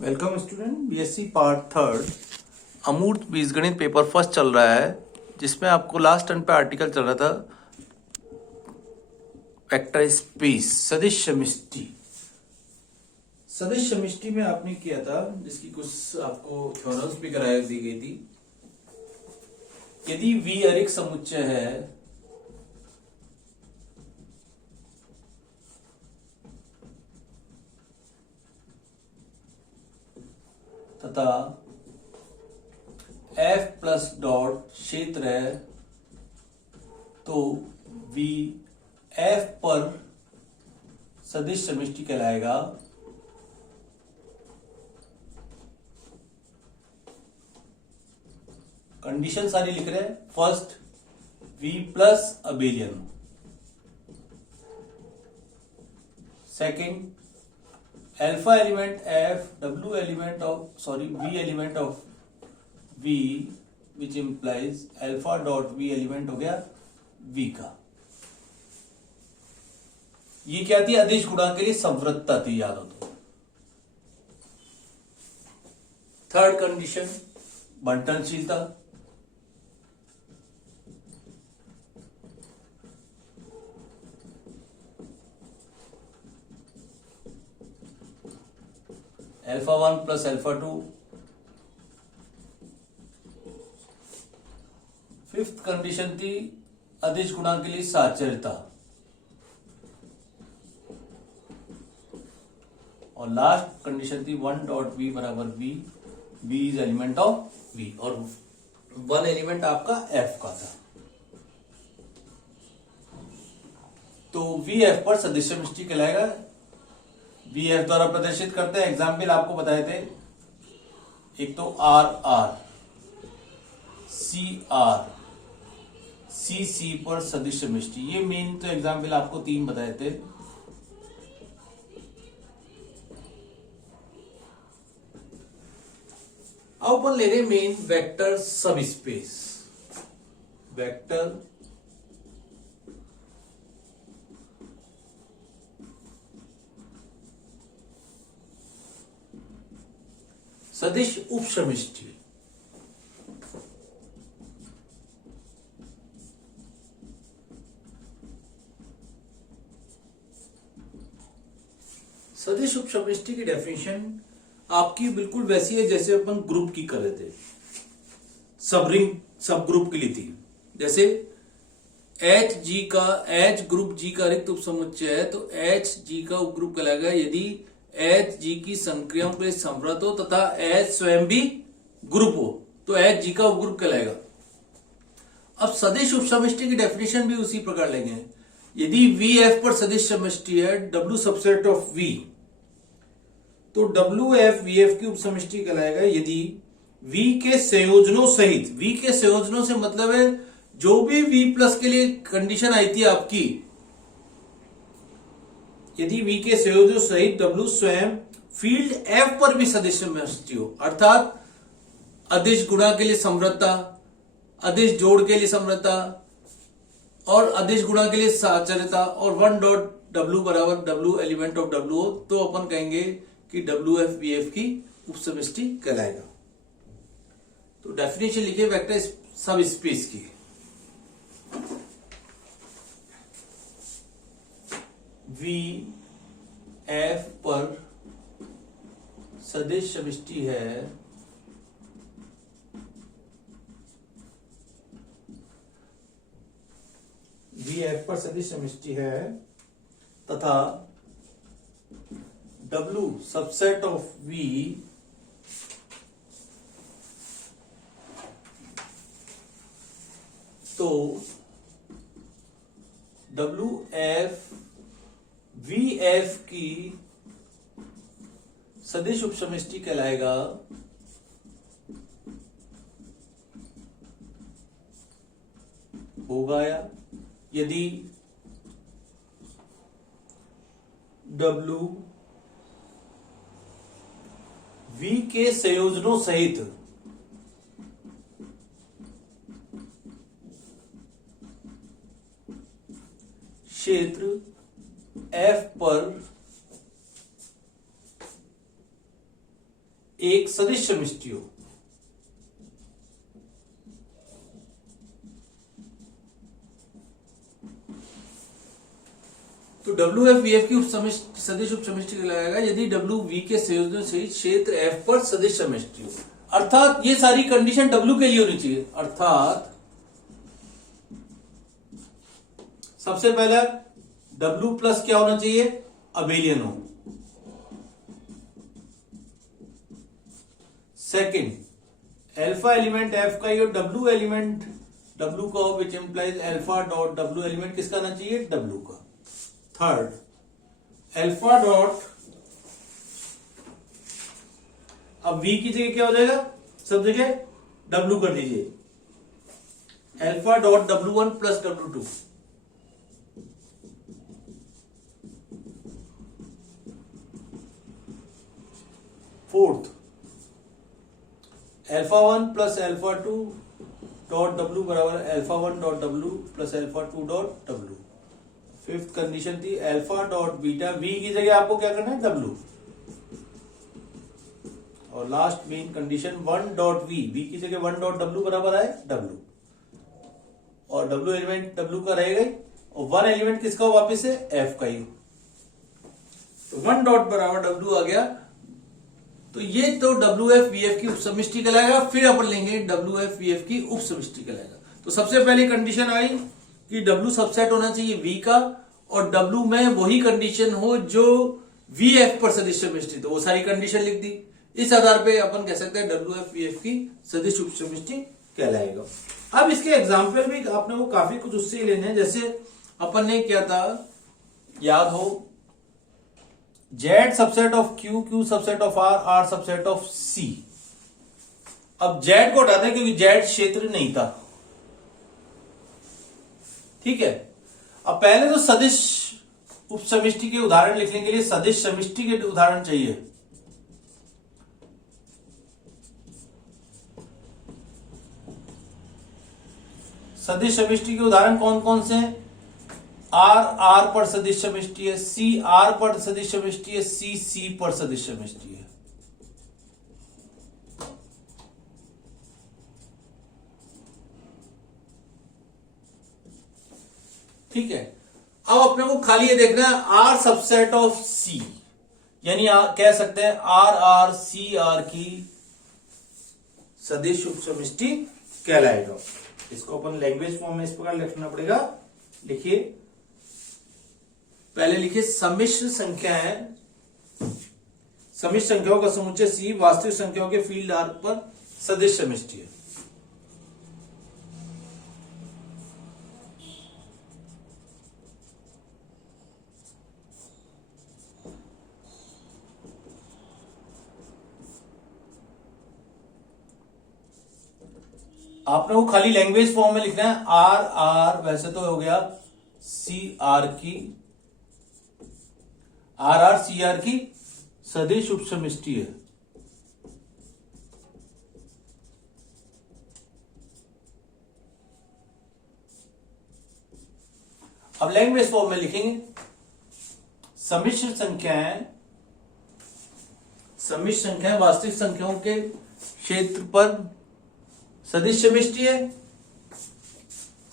Welcome student. BSc part third अमूर्त बीजगणित paper first चल रहा है, जिसमें आपको लास्ट टर्न पे आर्टिकल चल रहा था वेक्टर स्पेस सदिश समिष्टि। सदिश समिष्टि में आपने किया था, जिसकी कुछ आपको थ्योरम्स भी कराई दी गई थी। यदि V अरिक समुच्चय है तथा F प्लस डॉट क्षेत्र है, तो V F पर सदिश समिष्टि कहलाएगा। कंडीशन सारी लिख रहे हैं। First, V plus abelian. Second, alpha element F, W element of V element of V, which implies alpha dot V element हो गया V का। ये क्या थी? अदिश गुणा के लिए संवृत्ता थी, याद हो तो। थर्ड कंडीशन, बंटनशीलता। Alpha 1 plus alpha 2। Fifth condition थी अदिश गुणा के लिए साचर्यता। और लास्ट कंडीशन थी 1 डॉट V बराबर V, V is element of V, और 1 एलिमेंट आपका F का था। तो V F पर सदिश समिष्टि कहलाएगा। V F द्वारा प्रदर्शित करते हैं। एग्जाम्पल आपको बताए थे, एक तो R R, C R, C C पर सदिश समिष्टि। ये मेन तो एग्जाम्पल आपको 3 बताए थे। अब अपन ले रहे मेन वेक्टर सब स्पेस। वेक्टर सदिश उपसमिष्टि। सदिश उपसमिष्टि की डेफिनेशन आपकी बिल्कुल वैसी है जैसे अपन ग्रुप की कर रहे थे, सब रिंग सब ग्रुप के लिए थी। जैसे एच जी का, एच ग्रुप जी का रिक्त उपसमुच्चय है, तो एच जी का उपग्रुप कहलाएगा यदि एच जी की संक्रियाओं के लिए संवृत हो तथा एच स्वयं भी ग्रुप हो, तो एच जी का उपग्रुप कहलाएगा। अब सदिश उपसमिष्टि की डेफिनेशन भी उसी प्रकार लेंगे। यदि वी एफ पर सदिश समष्टि है डब्ल्यू सबसेट ऑफ वी, तो डब्ल्यू एफ वी एफ की उपसमिष्टि कहलाएगा यदि V के संयोजनों सहित, V के संयोजनों से मतलब है जो भी V प्लस के लिए कंडीशन आई थी आपकी, यदि V के संयोजनों सहित W स्वयं फील्ड F पर भी सदिश समष्टि हो, अर्थात अदिश गुणा के लिए समृद्धता, अदिश जोड़ के लिए समृद्धता और अदिश गुणा के लिए साचर्यता, और 1 डॉट W बराबर W एलिमेंट ऑफ W हो, तो अपन कहेंगे कि WF की उपसमिष्टि कहलाएगा। तो डेफिनेशन लिखिए वेक्टर सब स्पेस की। V F पर सदिश समष्टि है V F पर सदिश समष्टि है तथा W सबसेट ऑफ V तो W F V F की सदिश उपसमिष्टि कहलाएगा होगा या यदि W V के संयोजनों सहित क्षेत्र F पर एक सदिश समष्टि हो, तो डब्ल्यू एफ वी एफ की सदिश उप समष्टि कहलाएगा यदि डब्ल्यू वी के संयोजन से क्षेत्र एफ पर सदिश समष्टि हो। अर्थात ये सारी कंडीशन डब्ल्यू के लिए होनी चाहिए। अर्थात सबसे पहला डब्ल्यू प्लस क्या होना चाहिए, अबेलियन हो। सेकंड अल्फा एलिमेंट एफ का ही डब्ल्यू एलिमेंट डब्ल्यू का हो, which implies alpha dot W element किसका आना चाहिए, डब्ल्यू का। थर्ड अल्फा डॉट, अब v की जगह क्या हो जाएगा, सब जगह w कर दीजिए, alpha dot w1 plus w2। Fourth alpha 1 plus alpha 2 dot w बराबर alpha 1 dot w plus alpha 2 dot w। Fifth condition थी अल्फा डॉट बीटा, v की जगह आपको क्या करना है, w। और last main condition 1 dot v की जगह 1 डॉट w बराबर है w, और w एलिमेंट w का रहेगा ही, और 1 एलिमेंट किसका हो, वापस से f का ही। तो 1 डॉट बराबर w आ गया। तो ये तो डब्ल्यू एफ वी एफ की उपसमष्टि कहलाएगा। फिर अपन लेंगे डब्ल्यू एफ वी एफ की उपसमष्टि कहलाएगा। तो सबसे पहली कंडीशन आई कि डब्ल्यू सबसेट होना चाहिए वी का, और डब्ल्यू में वही कंडीशन हो जो वी एफ पर सदिश समष्टि, तो वो सारी कंडीशन लिख दी। इस आधार पे अपन कह सकते हैं डब्ल्यू एफ वी एफ की सदिश उपसमष्टि कहलाएगा। अब इसके एग्जाम्पल भी आपने को काफी कुछ उससे लेने हैं। जैसे अपन ने क्या था, याद हो, Z subset of Q, Q subset of R, R subset of C। अब Z को हटा दें क्योंकि Z क्षेत्र नहीं था, ठीक है। अब पहले तो सदिश उपसमष्टि के उदाहरण लिखने के लिए सदिश समष्टि के उदाहरण चाहिए। सदिश समष्टि के उदाहरण कौन कौन से हैं, आर आर पर सदिश समष्टि है, सी आर पर सदिश समष्टि है, सी सी पर सदिश समष्टि है। ठीक है। अब अपने को खाली ये देखना है आर सबसेट ऑफ सी, यानी कह सकते हैं आर आर सी आर की सदिश उपसमष्टि कहलाएगा। इसको अपन लैंग्वेज फॉर्म में इस प्रकार लिखना पड़ेगा। लिखिए, पहले लिखिए सम्मिश्र संख्याएं, सम्मिश्र संख्याओं का समुच्चय सी वास्तविक संख्याओं के फील्ड आर पर सदिश समष्टि है। आपने वो खाली लैंग्वेज फॉर्म में लिखना है आर आर, वैसे तो हो गया सी आर की, आर आर सी आर की सदिश उपसमष्टि है। अब लैंग्वेज फॉर्म में लिखेंगे सम्मिश्र संख्याएं, सम्मिश्र संख्याएं वास्तविक संख्याओं के क्षेत्र पर सदिश समष्टि है।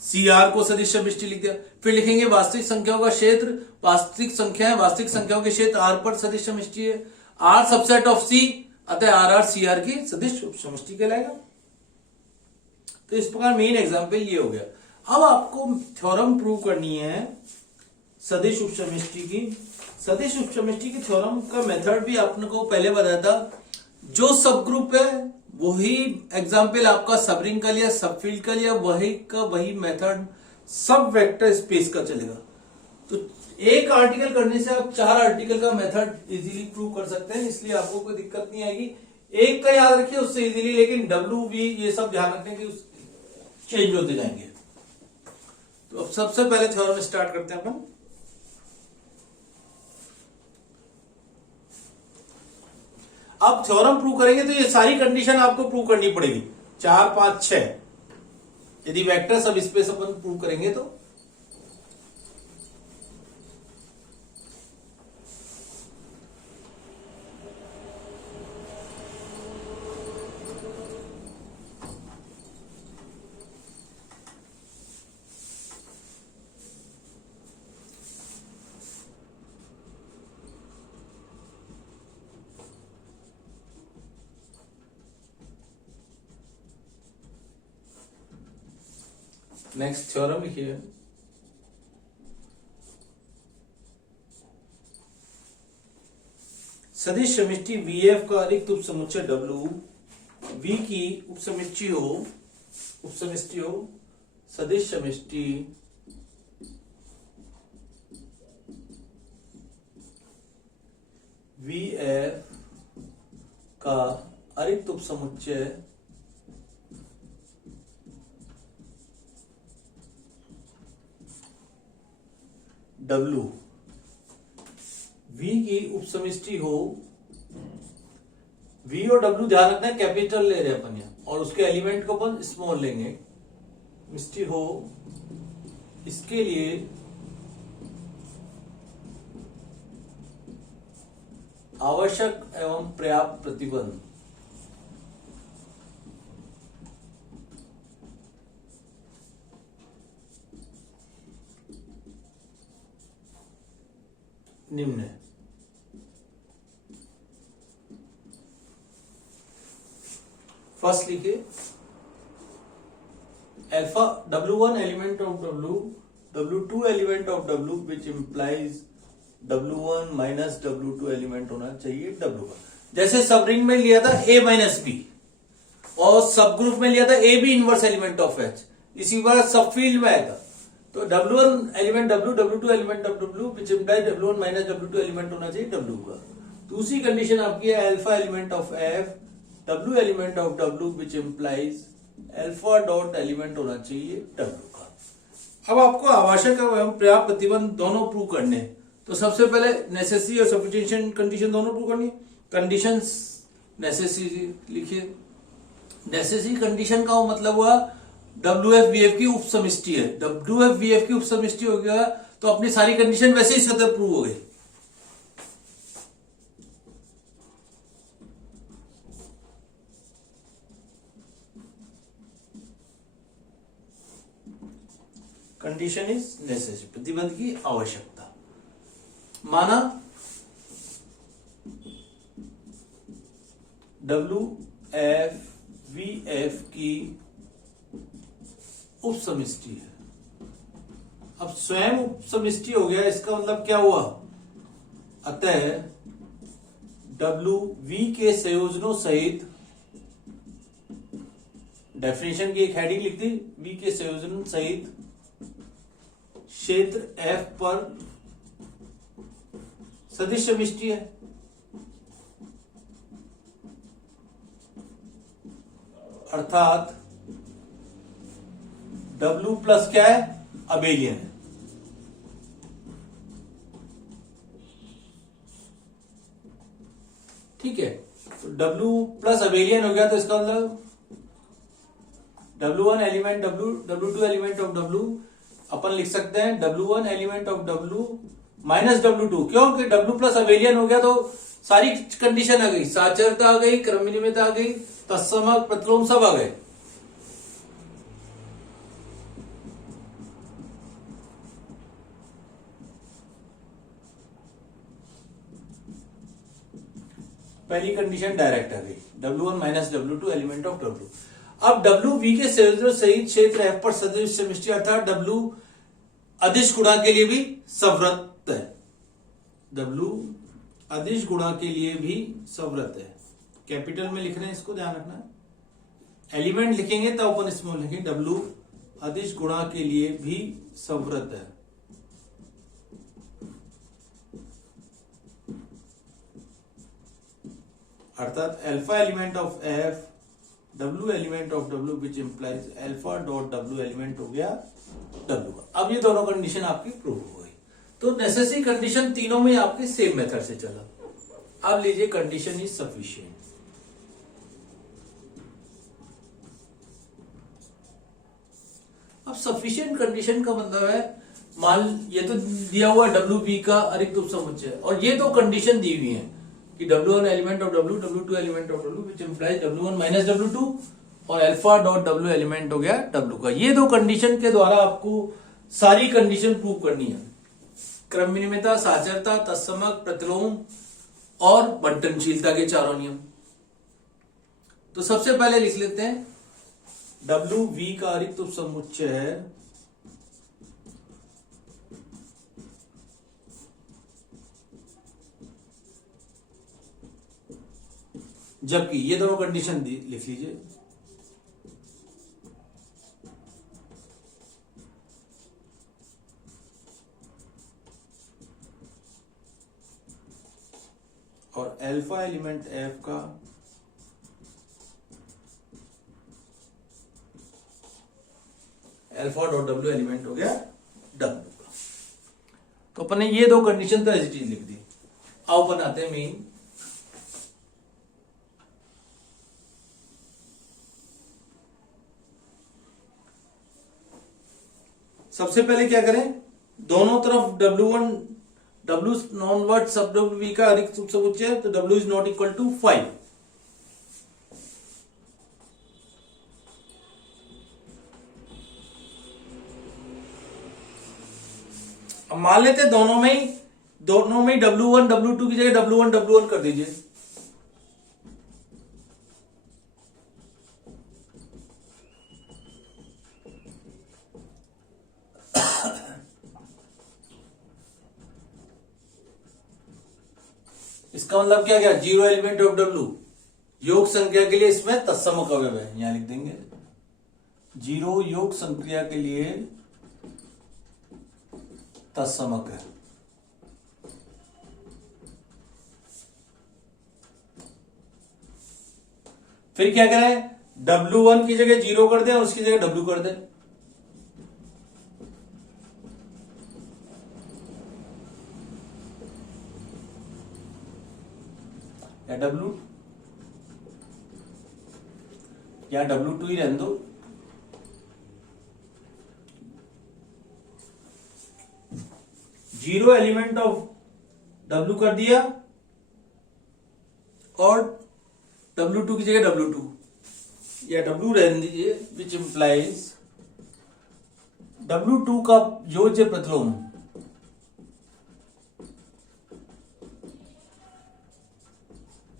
सी आर को सदिश समष्टि लिख दिया। फिर लिखेंगे वास्तविक संख्याओं का क्षेत्र, वास्तविक संख्याएं वास्तविक संख्याओं के क्षेत्र आर पर सदिश समष्टि है। आर सबसेट ऑफ सी, अतः आर आर सी आर की सदिश समष्टि कहलाएगा। तो इस प्रकार मेन एग्जांपल ये हो गया। अब आपको थ्योरम प्रूव करनी है सदिश उपसमष्टि की। सदिश उपसमष्टि की थ्योरम का मेथड भी आपने को पहले बताया था। जो सब ग्रुप है वही एग्जाम्पल आपका सब रिंग का लिया, सब फील्ड का लिया, वही का वही मेथड सब वेक्टर स्पेस का चलेगा। तो एक आर्टिकल करने से आप 4 आर्टिकल का मेथड इजीली प्रूव कर सकते हैं, इसलिए आपको कोई दिक्कत नहीं आएगी। एक का याद रखिए उससे इजीली, लेकिन डब्ल्यू वी ये सब ध्यान रखने की चेंज होते जाएंगे। तो अब सबसे पहले थ्योरम स्टार्ट करते हैं अपन। अब थ्योरम प्रूव करेंगे तो ये सारी कंडीशन आपको प्रूव करनी पड़ेगी, 4 5 6। यदि वेक्टर सब स्पेस अपन प्रूव करेंगे तो नेक्स्ट थ्योरम लिखिए। सदिश समष्टि VF का रिक्त उपसमुच्चय W V की उपसमिष्टि हो सदिश समष्टि VF का अरिक्त उपसमुच्चय W V की उपसमिष्टि हो, V और W ध्यान रखना है कैपिटल ले रहे हैं अपन यहाँ, और उसके एलिमेंट को अपन स्मॉल लेंगे, मिष्टि हो, इसके लिए आवश्यक एवं पर्याप्त प्रतिबंध निम्न है। फर्स्ट लिखिए alpha W1 element of W, W2 element of W which implies W1 minus W2 element होना चाहिए W का। जैसे सब रिंग में लिया था A माइनस बी और सब ग्रुप में लिया था A B inverse element of H, इसी बार सब फील्ड में आएगा तो W1 element W, W2 element of W which implies W1 minus W2 element होना चाहिए W का। दूसरी कंडीशन आपकी है alpha element of F, W element of W which implies alpha dot element होना चाहिए W का। अब आपको आवश्यक एवं पर्याप्त प्रतिबंध दोनों प्रूव करने हैं। तो सबसे पहले नेसेसरी और सफिशिएंट कंडीशन दोनों प्रूव करनी है। कंडीशंस नेसेसरी लिखिए। नेसेसरी कंडीशन का मतलब हुआ WF-VF की उपसमिष्टि है। WF-VF की उपसमिष्टि हो गया तो अपनी सारी कंडीशन वैसे ही सतह प्रूव हो गई। कंडीशन इज नेसेसरी, प्रतिबंध की आवश्यकता। माना WF-VF की उपसमिष्टि है। अब स्वयं उपसमिष्टि हो गया, इसका मतलब क्या हुआ, अतः WV के संयोजनों सहित, डेफिनेशन की एक हेडिंग लिख दी, V के संयोजन सहित क्षेत्र F पर सदिश समष्टि है। अर्थात W प्लस क्या है, अबेलियन है। ठीक है, तो W प्लस अबेलियन हो गया तो इसका मतलब W1 element W, W2 element of W अपन लिख सकते हैं W1 element of W minus W2, क्योंकि W प्लस अबेलियन हो गया तो सारी कंडीशन आ गई, साचरता आ गई, क्रम विनिमयता आ गई, तत्समक प्रतिलोम सब आ गए। पहली कंडीशन डायरेक्ट आ गई, W1 minus W2 element of W। अब WV के संयोजनों सहित क्षेत्र F पर सदिश समष्टि अर्थात W अदिश गुणा के लिए भी सवृत है। W अदिश गुणा के लिए भी सवृत है। कैपिटल में लिख रहे हैं, इसको ध्यान रखना है। एलिमेंट लिखेंगे तो अपन स्मॉल लिखेंगे। W अदिश गुणा के लिए भी सवृत है। अर्थात alpha element of F, W element of W which implies alpha dot W element हो गया W का। अब ये दोनों कंडीशन आपकी प्रूव हो गई। तो नेसेसरी कंडीशन तीनों में आपके सेम मेथड से चला। अब लीजिए कंडीशन इज सफिशिएंट। अब सफिशिएंट कंडीशन का मतलब है, मान ये तो दिया हुआ WB का अरिक्त उपसमुच्चय और ये दो कंडीशन दी हुई है कि W1 element of W, W2 element of W which implies W1 minus W2 और अल्फा डॉट W एलिमेंट हो गया W का। ये दो कंडीशन के द्वारा आपको सारी कंडीशन प्रूव करनी है। क्रम विनिमयता, साचरता, तत्समक, प्रतिलोम और बंटनशीलता के चारों नियम। तो सबसे पहले लिख लेते हैं WV का अरिक्त उपसमुच्चय है जबकि ये दोनों कंडीशन लिख लीजिए। और अल्फा एलिमेंट एफ का अल्फा डॉट डब्ल्यू एलिमेंट हो गया डब्ल्यू का। तो अपन ने ये दो कंडीशन तो ऐसी चीज लिख दी। अब अपन आते हैं मेन। सबसे पहले क्या करें, दोनों तरफ W1 W नॉन वर्ड सब W का अधिक समुच्चय है, तो W is not equal to 5। अब मान लेते हैं दोनों में ही W1 W2 की जगह W1 W1 कर दीजिए। इसका मतलब क्या गया, जीरो एलिमेंट ऑफ W योग संख्या के लिए इसमें तत्समक अवयव है, यहां लिख देंगे जीरो योग संख्या के लिए तत्समक है। फिर क्या करें, W1 की जगह जीरो कर दें और उसकी जगह W कर दें। या W2 ही रहने दो। जीरो एलिमेंट ऑफ W कर दिया और W2 की जगह W2 या W रहने दीजिए, विच इंप्लाइज W2 का योज्य प्रतिलोम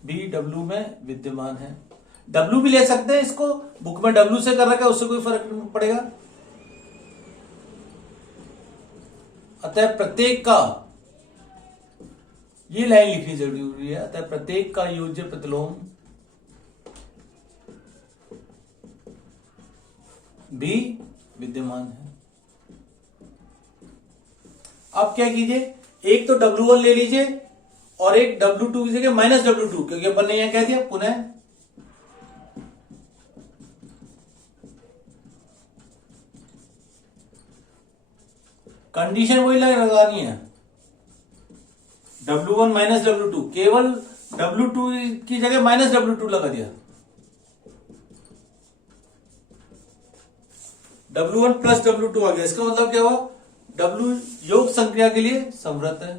भी W में विद्यमान है। W भी ले सकते हैं, इसको बुक में W से कर रखा है, उससे कोई फर्क नहीं पड़ेगा। अतः प्रत्येक का, ये लाइन लिखनी जरूरी है, अतः प्रत्येक का योज्य प्रतिलोम भी विद्यमान है। अब क्या कीजिए, एक तो W1 ले लीजिए और एक W2 की जगह माइनस W2, क्योंकि अपन ने यहां कह दिया पुनः कंडीशन वही लगानी है, W1 माइनस W2, केवल W2 की जगह माइनस W2 लगा दिया, W1 प्लस W2 आ गया। इसका मतलब क्या हुआ, W योग संख्या के लिए समवर्त है।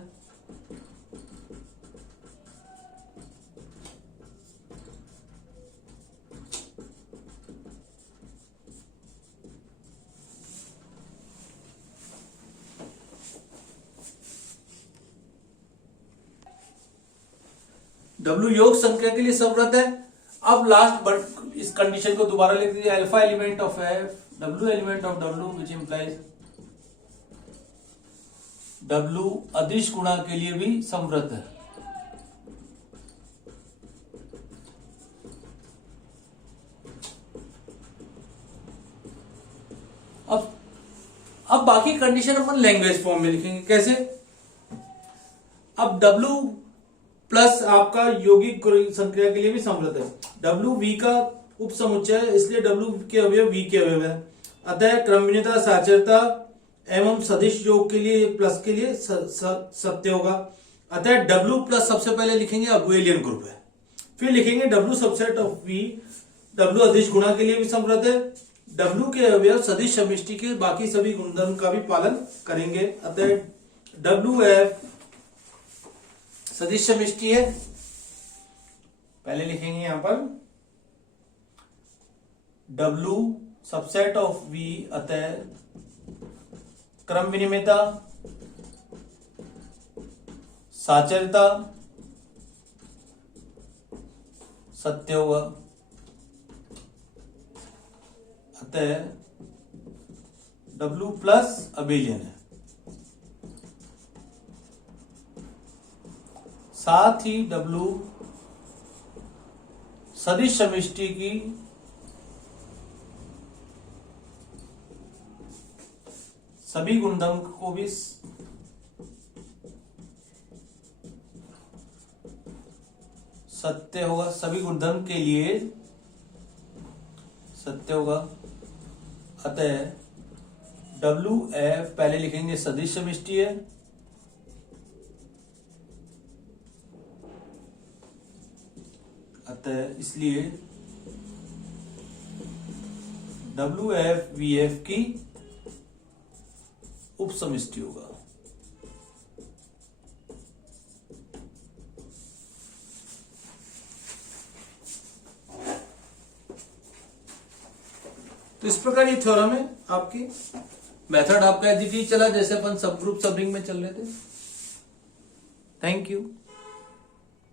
W योग संख्या के लिए समवर्त है। अब लास्ट इस कंडीशन को दोबारा लिख दीजिए, alpha element of F W element of W which implies W अदिश गुणा के लिए भी समवर्त है। अब बाकी कंडीशन अपन लैंग्वेज फॉर्म में लिखेंगे। कैसे, अब W प्लस आपका यौगिक संख्या के लिए भी समवर्त है। W V का उप समुच्चय है, इसलिए W के अवयव V के अवयव है। अतः क्रमविन्यता, साचरता एवं सदिश योग के लिए प्लस के लिए सत्य होगा। अतः W प्लस सबसे पहले लिखेंगे अबुएलियन ग्रुप है, फिर लिखेंगे W subset of V। W अदिश गुणा के लिए भी समवर्त है। W के अवयव सदिश समष्टि के बाकी सभी गुणधर्म का भी पालन करेंगे। अतः WF सदिश समष्टि है। पहले लिखेंगे यहां पर W सबसेट ऑफ V, अतः क्रम विनिमयता, साचरता सत्य होगा। अतः W प्लस अबेलियन है। साथ ही W सदिश समष्टि की सभी गुणधर्म को भी सत्य होगा, सभी गुणधर्म के लिए सत्य होगा। अतः WF पहले लिखेंगे सदिश समष्टि है, अतः इसलिए WF VF की उपसमष्टि होगा। तो इस प्रकार ये थ्योरम है आपकी। मेथड आपका एज इट इज चला जैसे अपन सब ग्रुप सब रिंग में चल रहे थे। Thank you.